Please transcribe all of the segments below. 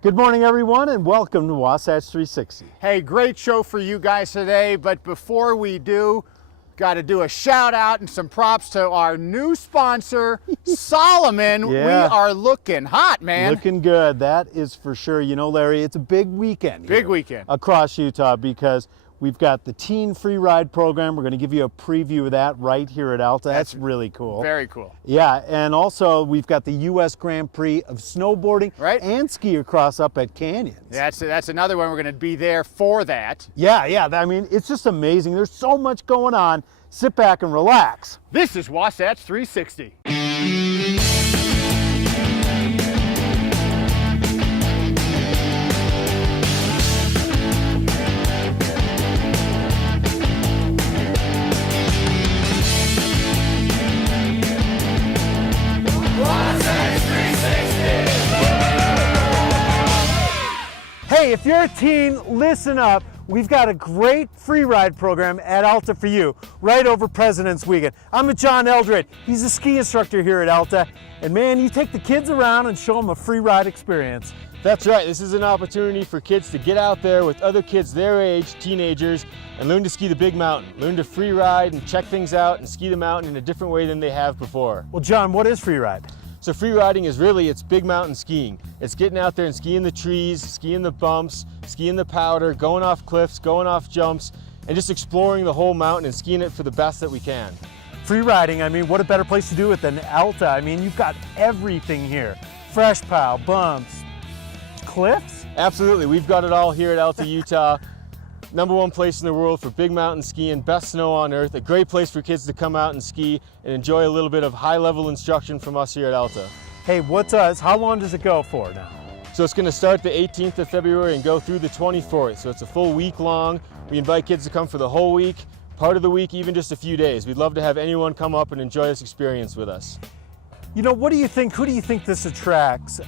Good morning, everyone, and welcome to Wasatch 360. Hey, great show for you guys today, but before we do, got to do a shout out and some props to our new sponsor, Solomon. Yeah. We are looking hot, man. Looking good, that is for sure. You know, Larry, it's a big weekend Big here weekend. across Utah because we've got the Teen Free Ride program. We're going to give you a preview of that right here at Alta. That's really cool. Very cool. Yeah, and also we've got the U.S. Grand Prix of snowboarding and ski across up at Canyons. That's another one. We're going to be there for that. Yeah, I mean, it's just amazing. There's so much going on. Sit back and relax. This is Wasatch 360. Hey, if you're a teen, listen up. We've got a great free ride program at Alta for you, right over President's Weekend. I'm with John Eldred. He's a ski instructor here at Alta. And man, you take the kids around and show them a free ride experience. That's right. This is an opportunity for kids to get out there with other kids their age, teenagers, and learn to ski the big mountain. Learn to free ride and check things out and ski the mountain in a different way than they have before. Well, John, what is free ride? So free riding is really, it's big mountain skiing. It's getting out there and skiing the trees, skiing the bumps, skiing the powder, going off cliffs, going off jumps, and just exploring the whole mountain and skiing it for the best that we can. Free riding, I mean, what a better place to do it than Alta. I mean, you've got everything here. Fresh pow, bumps, cliffs? Absolutely, we've got it all here at Alta, Utah. #1 place in the world for big mountain skiing, best snow on earth, a great place for kids to come out and ski and enjoy a little bit of high-level instruction from us here at Alta. Hey, how long does it go for now? So it's going to start the 18th of February and go through the 24th, so it's a full week long. We invite kids to come for the whole week, part of the week, even just a few days. We'd love to have anyone come up and enjoy this experience with us. You know, what do you think, who do you think this attracts?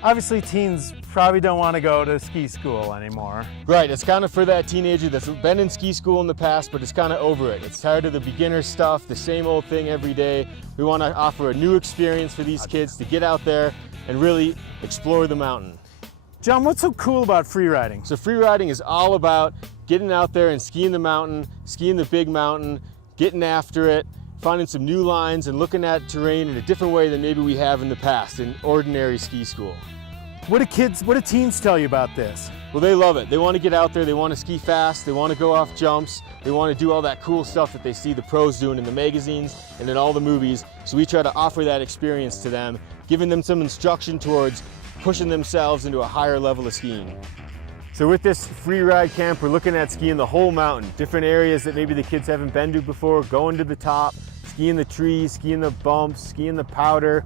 Obviously, teens probably don't want to go to ski school anymore. Right, it's kind of for that teenager that's been in ski school in the past, but it's kind of over it. It's tired of the beginner stuff, the same old thing every day. We want to offer a new experience for these kids to get out there and really explore the mountain. John, what's so cool about free riding? So free riding is all about getting out there and skiing the mountain, skiing the big mountain, getting after it, finding some new lines and looking at terrain in a different way than maybe we have in the past in ordinary ski school. What do teens tell you about this? Well, they love it. They want to get out there, they want to ski fast, they want to go off jumps, they want to do all that cool stuff that they see the pros doing in the magazines and in all the movies. So we try to offer that experience to them, giving them some instruction towards pushing themselves into a higher level of skiing. So with this free ride camp, we're looking at skiing the whole mountain, different areas that maybe the kids haven't been to before, going to the top, skiing the trees, skiing the bumps, skiing the powder,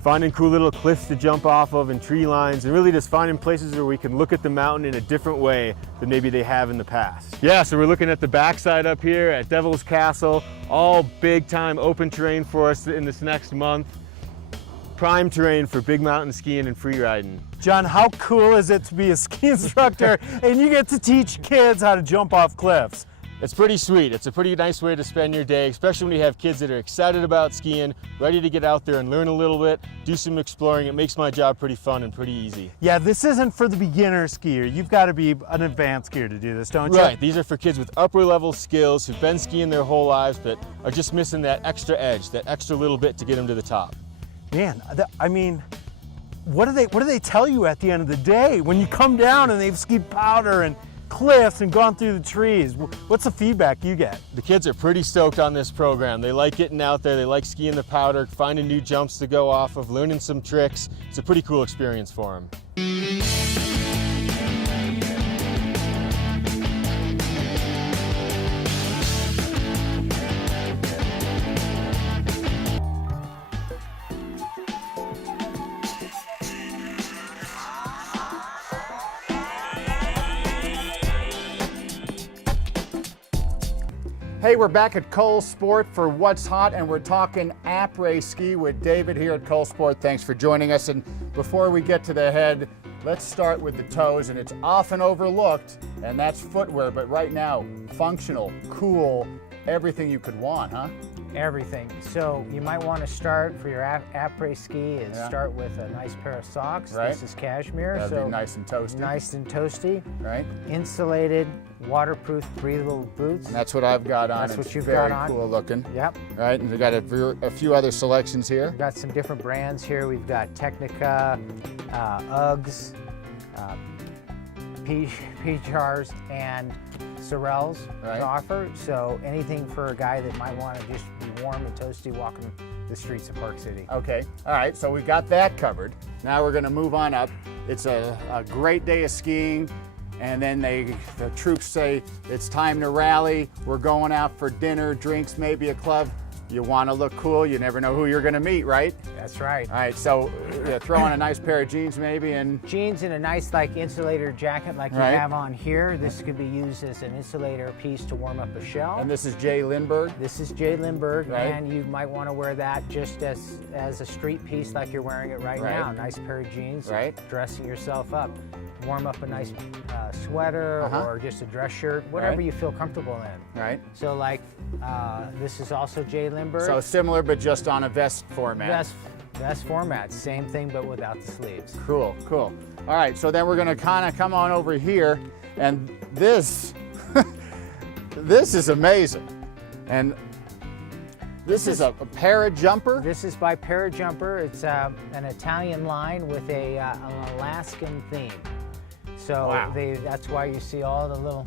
finding cool little cliffs to jump off of and tree lines, and really just finding places where we can look at the mountain in a different way than maybe they have in the past. Yeah, so we're looking at the backside up here at Devil's Castle, all big time open terrain for us in this next month. Prime terrain for big mountain skiing and free riding. John, how cool is it to be a ski instructor and you get to teach kids how to jump off cliffs? It's pretty sweet. It's a pretty nice way to spend your day, especially when you have kids that are excited about skiing, ready to get out there and learn a little bit, do some exploring. It makes my job pretty fun and pretty easy. Yeah, this isn't for the beginner skier. You've got to be an advanced skier to do this, don't you? Right, these are for kids with upper level skills who've been skiing their whole lives but are just missing that extra edge, that extra little bit to get them to the top. Man, I mean, what do they tell you at the end of the day when you come down and they've skied powder and cliffs and gone through the trees? What's the feedback you get? The kids are pretty stoked on this program. They like getting out there, they like skiing the powder, finding new jumps to go off of, learning some tricks. It's a pretty cool experience for them. Hey, we're back at Cole Sport for What's Hot, and we're talking après ski with David here at Cole Sport. Thanks for joining us. And before we get to the head, let's start with the toes, and it's often overlooked, and that's footwear. But right now, functional, cool, everything you could want, huh? Everything. So you might want to start for your après ski is Yeah. start with a nice pair of socks. Right. This is cashmere, That'd so be nice and toasty. nice and toasty. Right? Insulated, waterproof, breathable boots. And that's what I've got on. That's what It's you've very got on. cool looking. Yep. Right, and we've got a few other selections here. We've got some different brands here. We've got Technica, Uggs, P-Jars, and Sorels Right. to offer. So anything for a guy that might want to just be warm and toasty walking the streets of Park City. Okay, all right, so we got that covered. Now we're gonna move on up. It's a great day of skiing, and then the troops say it's time to rally. We're going out for dinner, drinks, maybe a club. You wanna look cool, you never know who you're gonna meet, right? That's right. All right, so throw on a nice pair of jeans maybe, and Jeans and a nice like insulator jacket like you Right. have on here. This could be used as an insulator piece to warm up a shell. this is Jay Lindbergh. This is Jay Lindbergh, Right. and you might want to wear that just as a street piece like you're wearing it right Right. now. Nice pair of jeans, Right. dressing yourself up. Warm up a nice sweater Uh-huh. or just a dress shirt, whatever Right. you feel comfortable in. Right, So like, this is also Jay Lindbergh. so similar but just on a vest format. Vest format, same thing but without the sleeves. Cool, cool. All right, so then we're gonna kind of come on over here, and this, this is amazing. And this is a para-jumper? This is by Parajumper. It's an Italian line with an Alaskan theme. So Wow. that's why you see all the little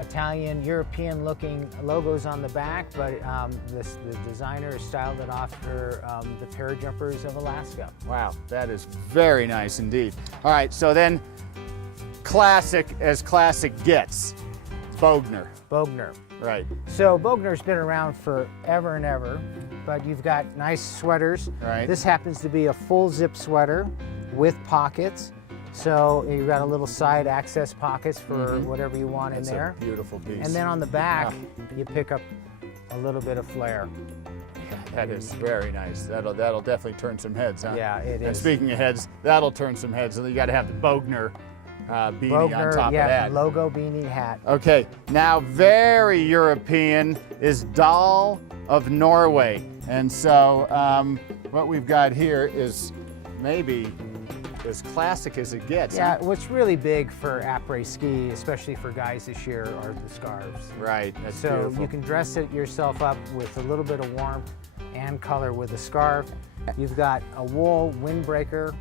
Italian, European-looking logos on the back, but the designer has styled it after the Parajumpers of Alaska. Wow, that is very nice indeed. All right, so then classic as classic gets, Bogner. Bogner. Right, So Bogner's been around forever and ever, but you've got nice sweaters. Right. This happens to be a full zip sweater with pockets. So you've got a little side access pockets for whatever you want it's in there. a beautiful piece. And then on the back, Ah. you pick up a little bit of flair. That is very nice. That'll definitely turn some heads, huh? Yeah, it And is. speaking of heads, that'll turn some heads. And you got to have the Bogner beanie on Bogner, top yeah, of that. logo beanie hat. Okay, now very European is Dahl of Norway. And so what we've got here is maybe as classic as it gets. Yeah, Huh? what's really big for après ski, especially for guys this year, are the scarves. Right, that's So beautiful. you can dress it yourself up with a little bit of warmth and color with a scarf. You've got a wool windbreaker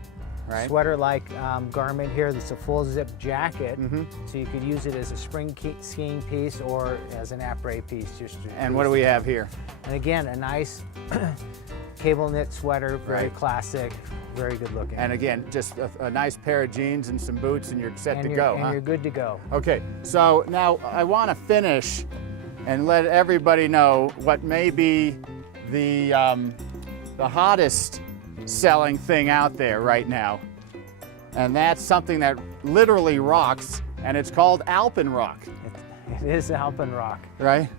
Right. sweater-like garment here that's a full zip jacket. So you could use it as a spring skiing piece or as an après piece. Just to And what do we have here? And again, a nice cable knit sweater, very Right. classic, very good looking. And again, just a nice pair of jeans and some boots and you're set And to you're- go, and huh? you're good to go. Okay, so now I want to finish and let everybody know what may be the hottest selling thing out there right now. And that's something that literally rocks, and it's called Alpenrock, It is Alpenrock. right?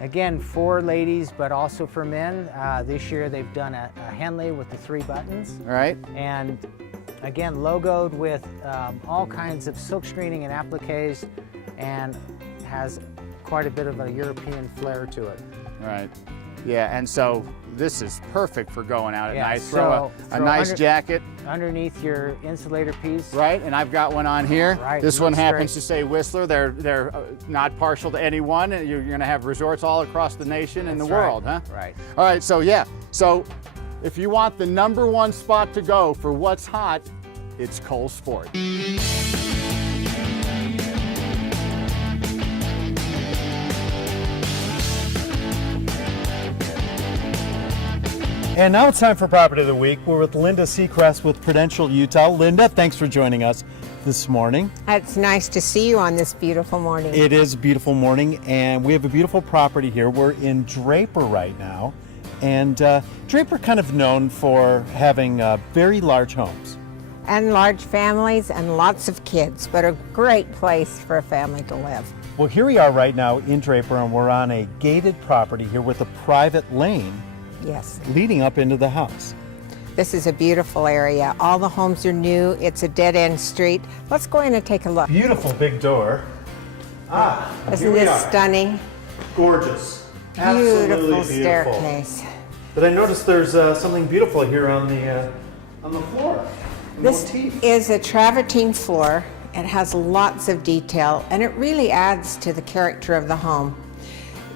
Again, for ladies, but also for men. This year they've done a Henley with the 3 buttons. Right? And again, logoed with all kinds of silk screening and appliques, and has quite a bit of a European flair to it. Right. Yeah, and so this is perfect for going out at Yeah, night. Throw a throw nice under- jacket, Underneath your insulator piece. right? And I've got one on here. Right, This one looks happens great. to say Whistler. They're not partial to anyone. And you're going to have resorts all across the nation and the That's right, world, huh? Right. All right, so yeah. So if you want the #1 spot to go for what's hot, it's Cole Sport. And now it's time for Property of the Week. We're with Linda Seacrest with Prudential Utah. Linda, thanks for joining us this morning. It's nice to see you on this beautiful morning. It is a beautiful morning, and we have a beautiful property here. We're in Draper right now, and Draper kind of known for having very large homes. And large families and lots of kids, but a great place for a family to live. Well, here we are right now in Draper, and we're on a gated property here with a private lane Yes, leading up into the house. this is a beautiful area. All the homes are new. It's a dead-end street. Let's go in and take a look. Beautiful big door. Here Isn't we this are. stunning? Gorgeous. Beautiful staircase. But I noticed there's something beautiful here on the floor. This is a travertine floor. It has lots of detail, and it really adds to the character of the home.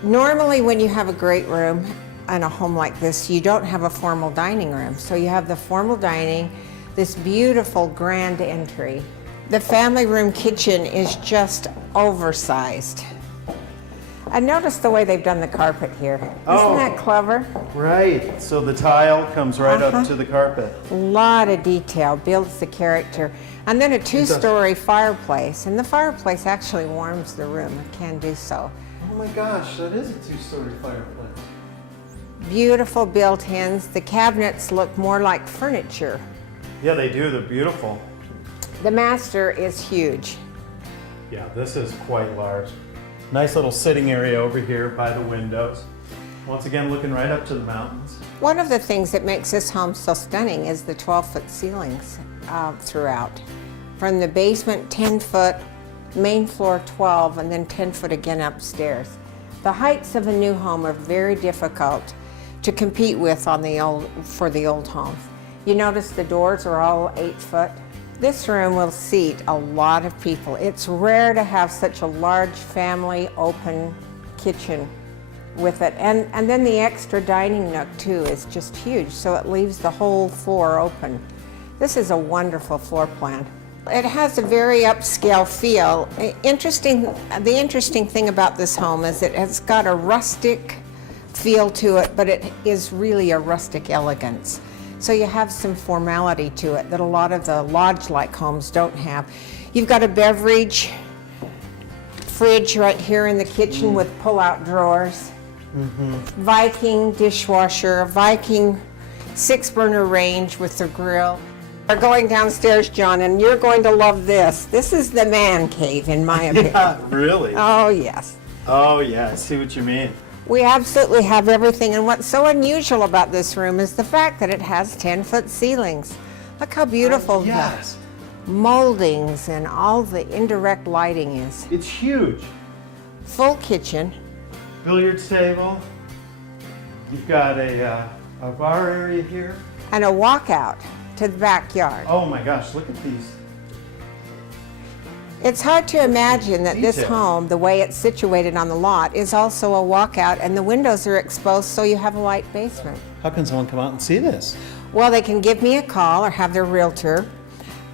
Normally, when you have a great room in a home like this, you don't have a formal dining room. So you have the formal dining, this beautiful grand entry. The family room kitchen is just oversized. And notice the way they've done the carpet here. Isn't that clever? Right, so the tile comes right up to the carpet. A lot of detail, builds the character. And then a two-story fireplace, and the fireplace actually warms the room. It can do so. Oh my gosh, that is a two-story fireplace. Beautiful built-ins. The cabinets look more like furniture. Yeah, they do. They're beautiful. The master is huge. Yeah, this is quite large. Nice little sitting area over here by the windows. Once again, looking right up to the mountains. One of the things that makes this home so stunning is the 12-foot ceilings throughout. From the basement, 10-foot, main floor 12, and then 10-foot again upstairs. The heights of a new home are very difficult to compete with for the old homes. You notice the doors are all 8-foot. This room will seat a lot of people. It's rare to have such a large family open kitchen with it. And then the extra dining nook too is just huge, so it leaves the whole floor open. This is a wonderful floor plan. It has a very upscale feel. The interesting thing about this home is it has got a rustic feel to it, but it is really a rustic elegance. So you have some formality to it that a lot of the lodge-like homes don't have. You've got a beverage fridge right here in the kitchen with pull-out drawers. Viking dishwasher, Viking 6-burner range with the grill. We're going downstairs, John, and you're going to love this. This is the man cave, in my opinion. Yeah, really? Oh, yes. Oh, yeah, I see what you mean. We absolutely have everything, and what's so unusual about this room is the fact that it has 10-foot ceilings. Look how beautiful the moldings and all the indirect lighting is. It's huge. Full kitchen. Billiards table. You've got a bar area here. And a walkout to the backyard. Oh my gosh, look at these. It's hard to imagine that this home, the way it's situated on the lot, is also a walkout and the windows are exposed so you have a light basement. How can someone come out and see this? Well, they can give me a call or have their realtor.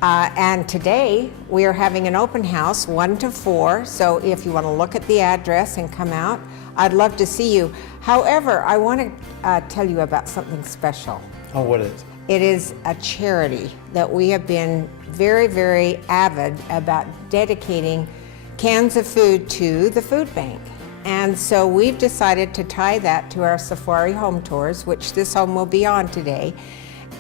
And today we are having an open house 1 to 4, so if you want to look at the address and come out, I'd love to see you. However, I want to tell you about something special. Oh, what is it? It is a charity that we have been very, very avid about dedicating cans of food to the food bank. And so we've decided to tie that to our safari home tours, which this home will be on today.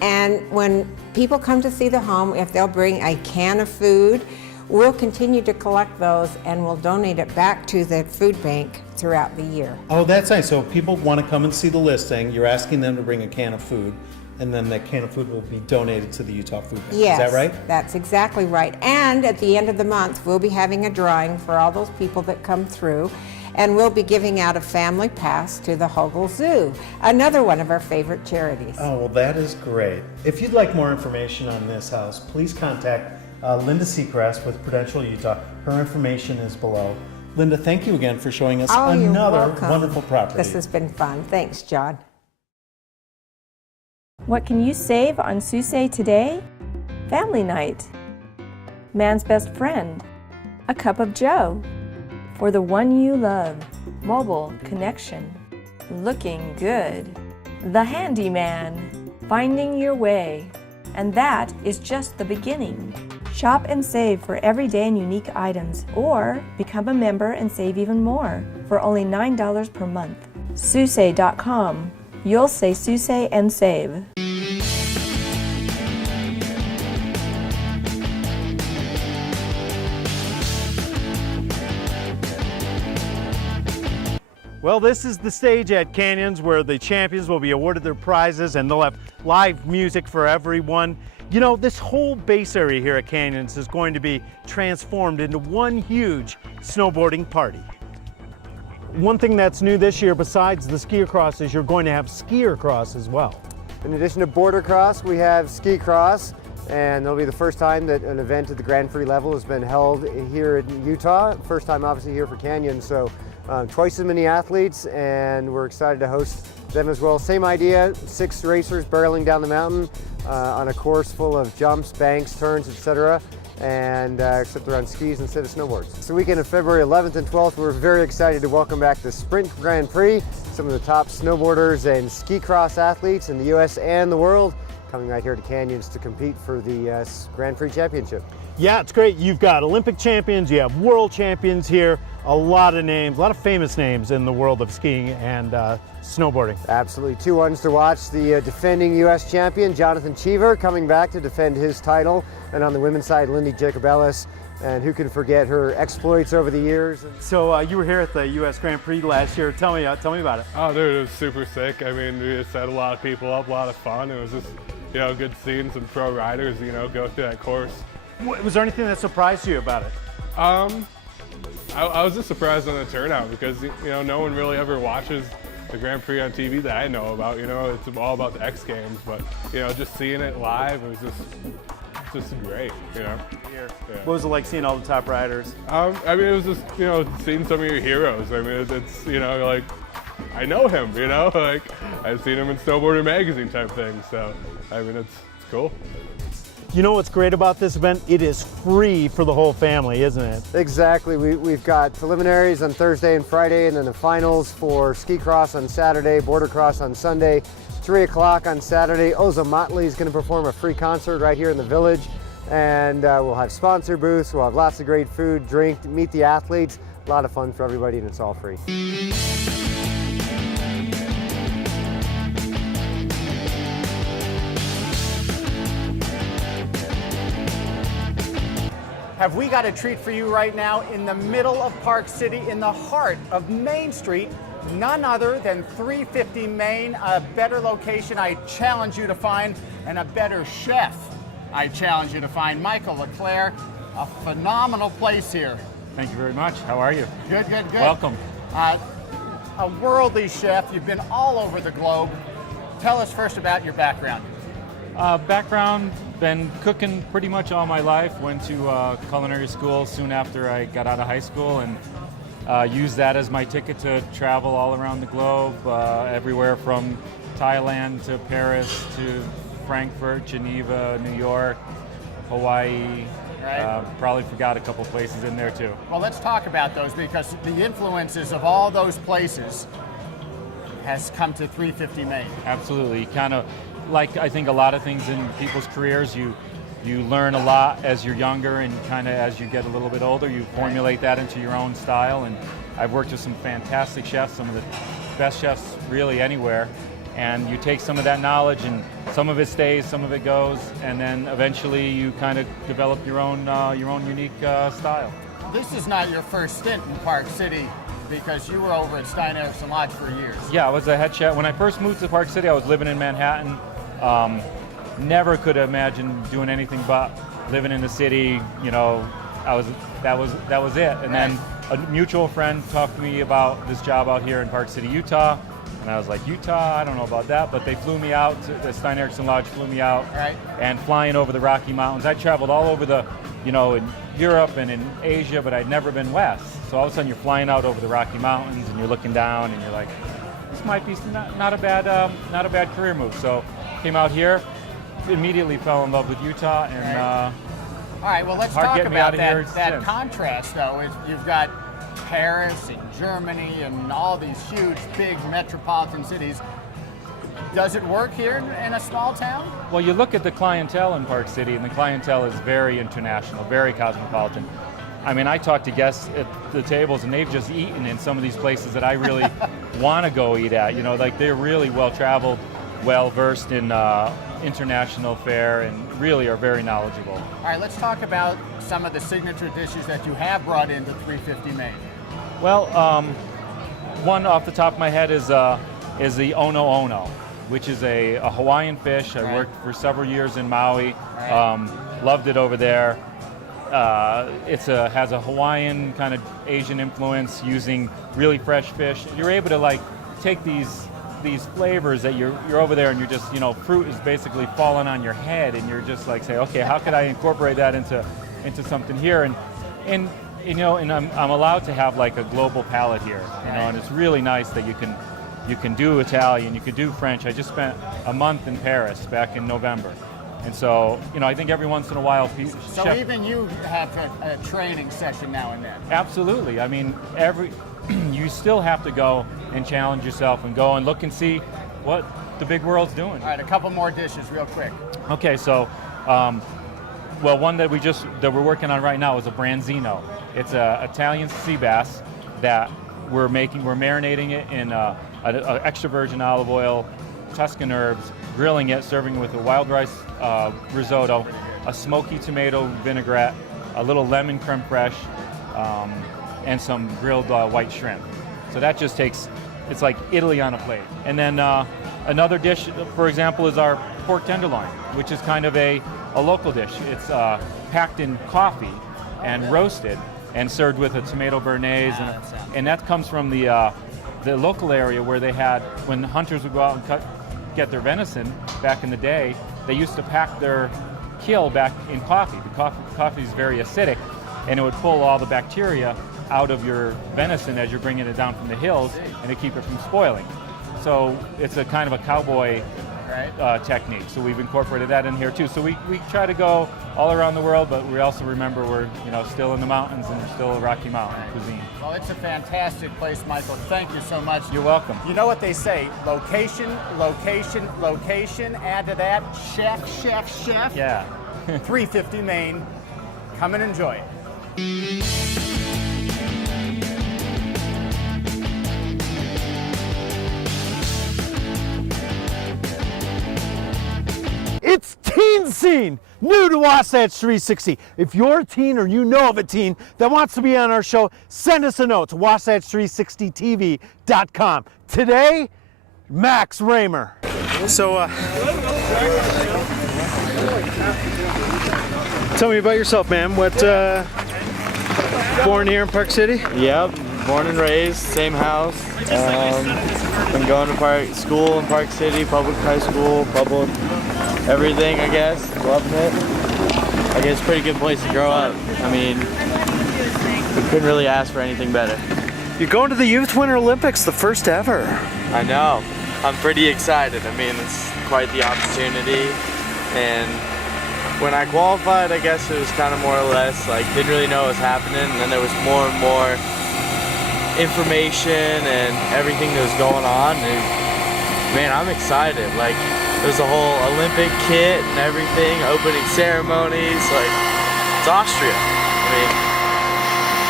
And when people come to see the home, if they'll bring a can of food, we'll continue to collect those and we'll donate it back to the food bank throughout the year. Oh, that's nice. So if people want to come and see the listing, you're asking them to bring a can of food, and then that can of food will be donated to the Utah Food Bank. Yes, is that right? That's exactly right. And at the end of the month, we'll be having a drawing for all those people that come through, and we'll be giving out a family pass to the Hogle Zoo, another one of our favorite charities. Oh, well, that is great. If you'd like more information on this house, please contact Linda Seacrest with Prudential Utah. Her information is below. Linda, thank you again for showing us another wonderful property. This has been fun. Thanks, John. What can you save on Susay today? Family night. Man's best friend. A cup of joe. For the one you love. Mobile connection. Looking good. The handyman. Finding your way. And that is just the beginning. Shop and save for everyday and unique items, or become a member and save even more for only $9 per month. Susay.com. You'll say Susay and save. Well, this is the stage at Canyons where the champions will be awarded their prizes, and they'll have live music for everyone. You know, this whole base area here at Canyons is going to be transformed into one huge snowboarding party. One thing that's new this year, besides the ski across, is you're going to have skier cross as well. In addition to border cross, we have ski cross, and it'll be the first time that an event at the Grand Prix level has been held here in Utah. First time obviously here for Canyon, so twice as many athletes, and we're excited to host them as well. Same idea, 6 racers barreling down the mountain on a course full of jumps, banks, turns, etc. And except they're on skis instead of snowboards. It's the weekend of February 11th and 12th. We're very excited to welcome back the Sprint Grand Prix, some of the top snowboarders and ski cross athletes in the US and the world coming right here to Canyons to compete for the Grand Prix Championship. Yeah, it's great. You've got Olympic champions, you have world champions here, a lot of names, a lot of famous names in the world of skiing and snowboarding. Absolutely. 2 ones to watch. The defending US champion, Jonathan Cheever, coming back to defend his title. And on the women's side, Lindy Jacobellis. And who can forget her exploits over the years. So you were here at the US Grand Prix last year. Tell me about it. Oh, dude, it was super sick. I mean, we just had a lot of people up, a lot of fun. It was just, good seeing some pro riders, go through that course. Was there anything that surprised you about it? I was just surprised on the turnout because, no one really ever watches the Grand Prix on TV that I know about. It's all about the X Games, but, just seeing it live, it was just great, Yeah. What was it like seeing all the top riders? I mean, it was just, seeing some of your heroes. I mean, it's like, I know him, like, I've seen him in Snowboarder Magazine type thing, so, I mean, it's cool. You know what's great about this event? It is free for the whole family, isn't it? Exactly. We've got preliminaries on Thursday and Friday, and then the finals for ski cross on Saturday, border cross on Sunday, 3 o'clock on Saturday. Oza Motley is going to perform a free concert right here in the village, and we'll have sponsor booths, we'll have lots of great food, drink, meet the athletes, a lot of fun for everybody, and it's all free. Have we got a treat for you right now in the middle of Park City, in the heart of Main Street, none other than 350 Main, a better location I challenge you to find, and a better chef I challenge you to find. Michael LeClaire, a phenomenal place here. Thank you very much. How are you? Good, good, good. Welcome. A worldly chef, you've been all over the globe. Tell us first about your background. Background, been cooking pretty much all my life. Went to culinary school soon after I got out of high school and used that as my ticket to travel all around the globe, everywhere from Thailand to Paris to Frankfurt, Geneva, New York, Hawaii. Right. Probably forgot a couple places in there too. Well, let's talk about those because the influences of all those places has come to 350 Main. Absolutely. Kind of like I think a lot of things in people's careers, you learn a lot as you're younger, and kind of as you get a little bit older, you formulate that into your own style. And I've worked with some fantastic chefs, some of the best chefs really anywhere. And you take some of that knowledge, and some of it stays, some of it goes, and then eventually you kind of develop your own unique style. This is not your first stint in Park City, because you were over at Stein Eriksen Lodge for years. Yeah, I was a head chef. When I first moved to Park City, I was living in Manhattan. Never could have imagined doing anything but living in the city. That was it. And then a mutual friend talked to me about this job out here in Park City, Utah. And I was like, Utah, I don't know about that, but they flew me out, the Stein Eriksen Lodge flew me out, and flying over the Rocky Mountains. I traveled all over in Europe and in Asia, but I'd never been west. So all of a sudden you're flying out over the Rocky Mountains and you're looking down and you're like, this might be not a bad career move. So came out here, immediately fell in love with Utah, and all right, well, let's talk about that contrast, though. You've got Paris and Germany and all these huge, big metropolitan cities. Does it work here in a small town? Well, you look at the clientele in Park City, and the clientele is very international, very cosmopolitan. I mean, I talk to guests at the tables, and they've just eaten in some of these places that I really want to go eat at. Like they're really well-traveled, well-versed in international fare, and really are very knowledgeable. All right, let's talk about some of the signature dishes that you have brought into 350 Main. Well, one off the top of my head is the ono ono, which is a Hawaiian fish. I worked for several years in Maui, loved it over there. has a Hawaiian kind of Asian influence, using really fresh fish. You're able to like take these flavors that you're over there, and you're just, you know, fruit is basically falling on your head, and you're just like, say, okay, how could I incorporate that into something here? And you know, and I'm allowed to have like a global palate here, you know, and it's really nice that you can do Italian, you can do French. I just spent a month in Paris back in November. And so, you know, I think every once in a while, So even you have a training session now and then. Absolutely. I mean, you still have to go and challenge yourself and go and look and see what the big world's doing. All right, a couple more dishes real quick. Okay, so, well, one that we're working on right now is a branzino. It's a Italian sea bass that we're marinating it in a extra virgin olive oil, Tuscan herbs, grilling it, serving it with a wild rice risotto, a smoky tomato vinaigrette, a little lemon creme fraiche, and some grilled white shrimp. So that just it's like Italy on a plate. And then another dish, for example, is our pork tenderloin, which is kind of a local dish. It's packed in coffee and roasted and served with a tomato béarnaise, and that comes from the local area where they had, when hunters would go out and get their venison back in the day, they used to pack their kill back in coffee. The coffee is very acidic, and it would pull all the bacteria out of your venison as you're bringing it down from the hills, and to keep it from spoiling. So it's a kind of a cowboy technique. So we've incorporated that in here too. So we try to go all around the world, but we also remember we're, you know, still in the mountains, and we're still a Rocky Mountain cuisine. Well, it's a fantastic place, Michael. Thank you so much. You're welcome. You know what they say, location, location, location. Add to that, chef, chef, chef. Yeah. 350 Main. Come and enjoy it. It's Teen Scene, new to Wasatch 360. If you're a teen or you know of a teen that wants to be on our show, send us a note to wasatch360tv.com. Today, Max Raymer. So, tell me about yourself, man. Born here in Park City? Yep, born and raised, same house. Been going to school in Park City, public high school, public everything, I guess. Loving it. I guess it's a pretty good place to grow up. I mean, we couldn't really ask for anything better. You're going to the Youth Winter Olympics, the first ever. I know. I'm pretty excited. I mean, it's quite the opportunity. And when I qualified, I guess it was kind of more or less like, didn't really know what was happening. And then there was more and more information and everything that was going on. And man, I'm excited. Like, there's a whole Olympic kit and everything, opening ceremonies. Like, it's Austria. I mean,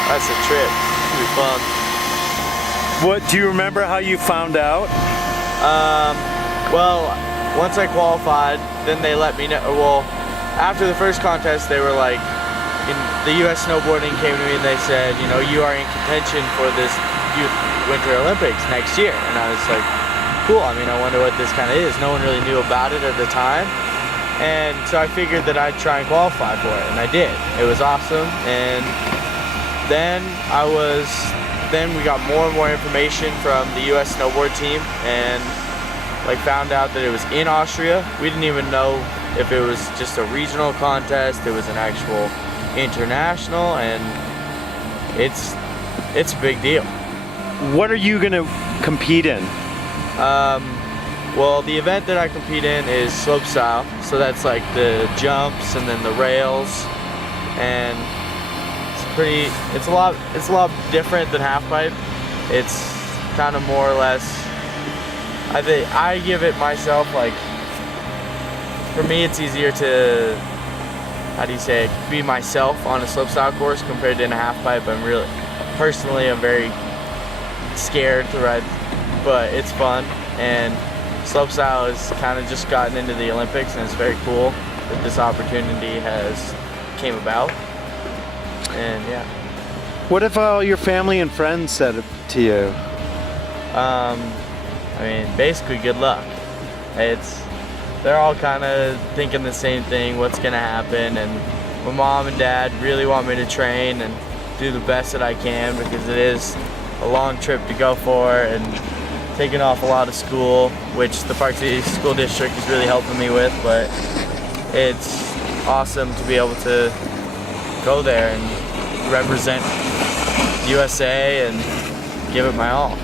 that's a trip. It'll be fun. What do you remember how you found out? Well, once I qualified, then they let me know. Well, after the first contest, they were like, the U.S. Snowboarding came to me and they said, you know, you are in contention for this Youth Winter Olympics next year. And I was like, cool. I mean, I wonder what this kind of is. No one really knew about it at the time. And so I figured that I'd try and qualify for it, and I did. It was awesome. And then we got more and more information from the U.S. snowboard team, and like found out that it was in Austria. We didn't even know if it was just a regional contest. It was an actual international, and it's a big deal. What are you going to compete in? Well, the event that I compete in is slopestyle, so that's like the jumps and then the rails, and it's a lot different than halfpipe. It's kind of more or less, I think I give it myself, like, for me it's easier to, how do you say it, be myself on a slopestyle course compared to in a halfpipe. I'm very scared to ride, but it's fun, and slopestyle has kind of just gotten into the Olympics, and it's very cool that this opportunity has came about. And yeah. What if all your family and friends said it to you? I mean, basically good luck. They're all kind of thinking the same thing, what's gonna happen, and my mom and dad really want me to train and do the best that I can, because it is a long trip to go for and taking off a lot of school, which the Park City School District is really helping me with, but it's awesome to be able to go there and represent USA and give it my all.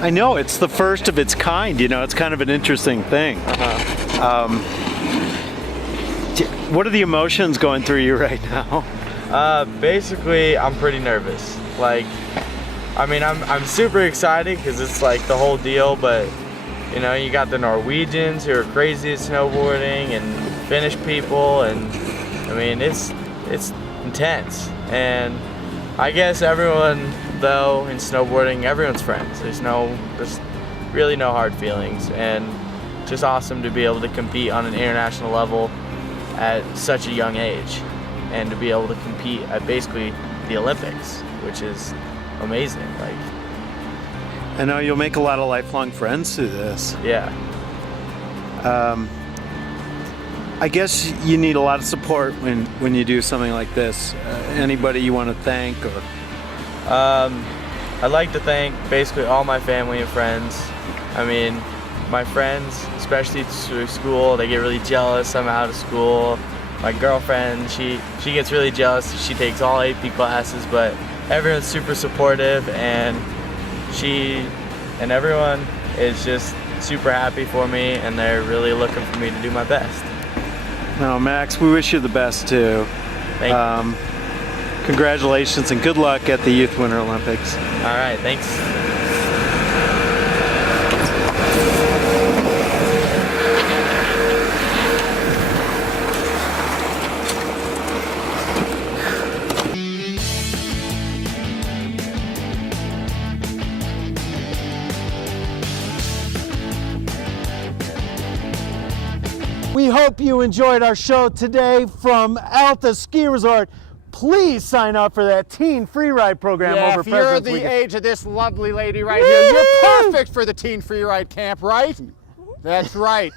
I know, it's the first of its kind, you know, it's kind of an interesting thing. What are the emotions going through you right now? Basically, I'm pretty nervous. Like, I mean, I'm super excited because it's like the whole deal, but you know, you got the Norwegians who are crazy at snowboarding and Finnish people, and I mean, it's intense. And I guess everyone, though, in snowboarding, everyone's friends. There's really no hard feelings, and just awesome to be able to compete on an international level at such a young age, and to be able to compete at basically the Olympics, which is amazing. Like, I know you'll make a lot of lifelong friends through this. yeah. I guess you need a lot of support when you do something like this. Anybody you want to thank? Or I'd like to thank basically all my family and friends. I mean, my friends, especially through school, they get really jealous I'm out of school. My girlfriend, she gets really jealous. She takes all AP classes, but everyone's super supportive, and she and everyone is just super happy for me, and they're really looking for me to do my best. No, Max, we wish you the best too. Thank you. Congratulations and good luck at the Youth Winter Olympics. All right, thanks. We hope you enjoyed our show today from Alta Ski Resort. Please sign up for that teen free ride program over If you're President's the Weekend. age of this lovely lady right here, you're perfect for the Teen Free Ride Camp, right? That's right.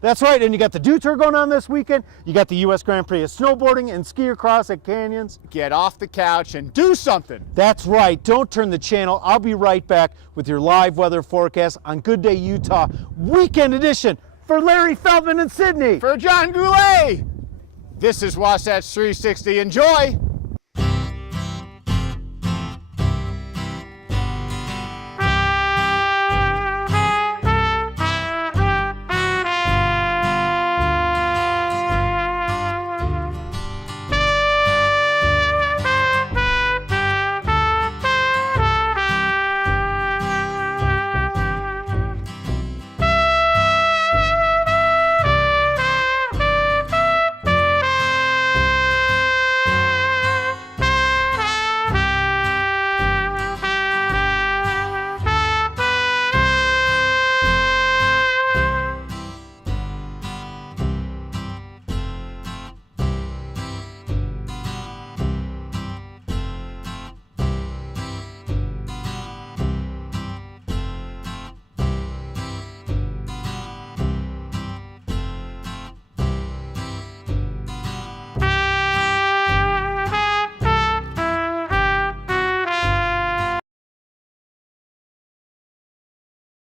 That's right, and you got the Dew Tour going on this weekend. You got the U.S. Grand Prix of snowboarding and ski across at Canyons. Get off the couch and do something. That's right, don't turn the channel. I'll be right back with your live weather forecast on Good Day Utah Weekend Edition. For Larry Feldman and Sydney. For John Goulet, this is Wasatch 360. Enjoy.